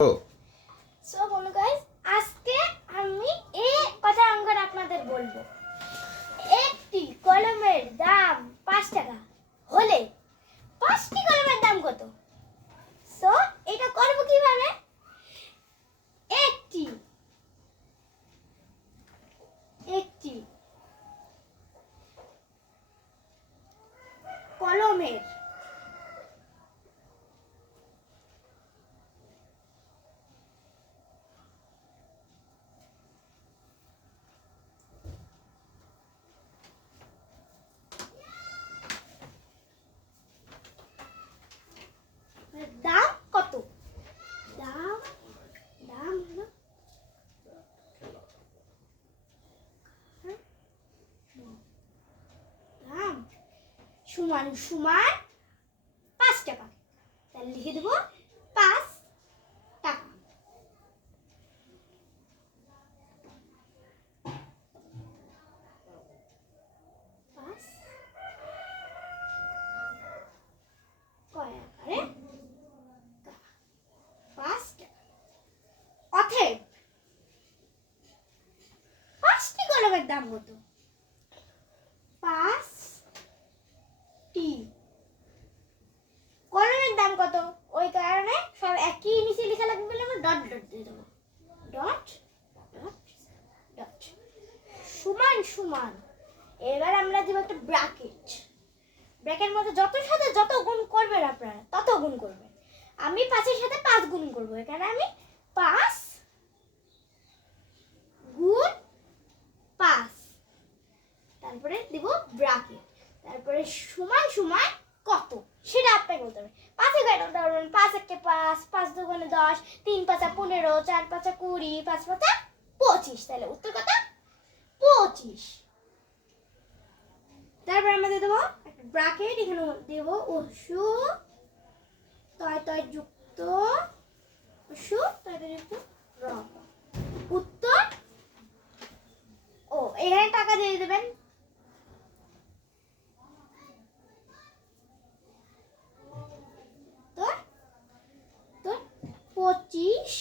So বলো guys, আজকে আমি এই কথা অঙ্কন আপনাদের বলবো। একটি কলমের দাম 5 টাকা হলে 5টি কলমের দাম কত? সো এটা করব কিভাবে? একটি কলমের দাম কত? দাম হলো দাম সমান 5 টাকা। তাহলে লিখে দেব 5 টাকা। অতএব 5টি কলমের দাম কত? 5টি কলমের দাম কত? ওই কারণে সব একই নিচে লেখা লাগবে বলে আমরা ডট ডট দিয়ে দেবো। ডট ডট ডট সমান সমান। এবার আমরা দিব একটা ব্র্যাকেট। ব্র্যাকেটের মধ্যে যতর সাথে যত গুণ করবেন আপনারা তত গুণ করবেন। আমি 5-এর সাথে 5 গুণ করব। এখানে আমি 5 গুণ 5, তারপরে দিব ব্র্যাকেট, তারপরে সমান সমান কত সেটা আপনাকে বলতে হবে। 5-এ কয়টা বলতে পারবেন? 5 একে 5, 5 দুগুণে 10, 3 5 15, 4 5 20, 5 5 25। তাহলে উত্তর কত? 25। তারপর আমরা দিয়ে দেবো একটা ব্র্যাকেট। এখানে দেব ওষু তয় তয় যুক্ত ওষু তয় তয় যুক্ত র। উত্তর এখানে টাকা দিয়ে দেবেন। তো 25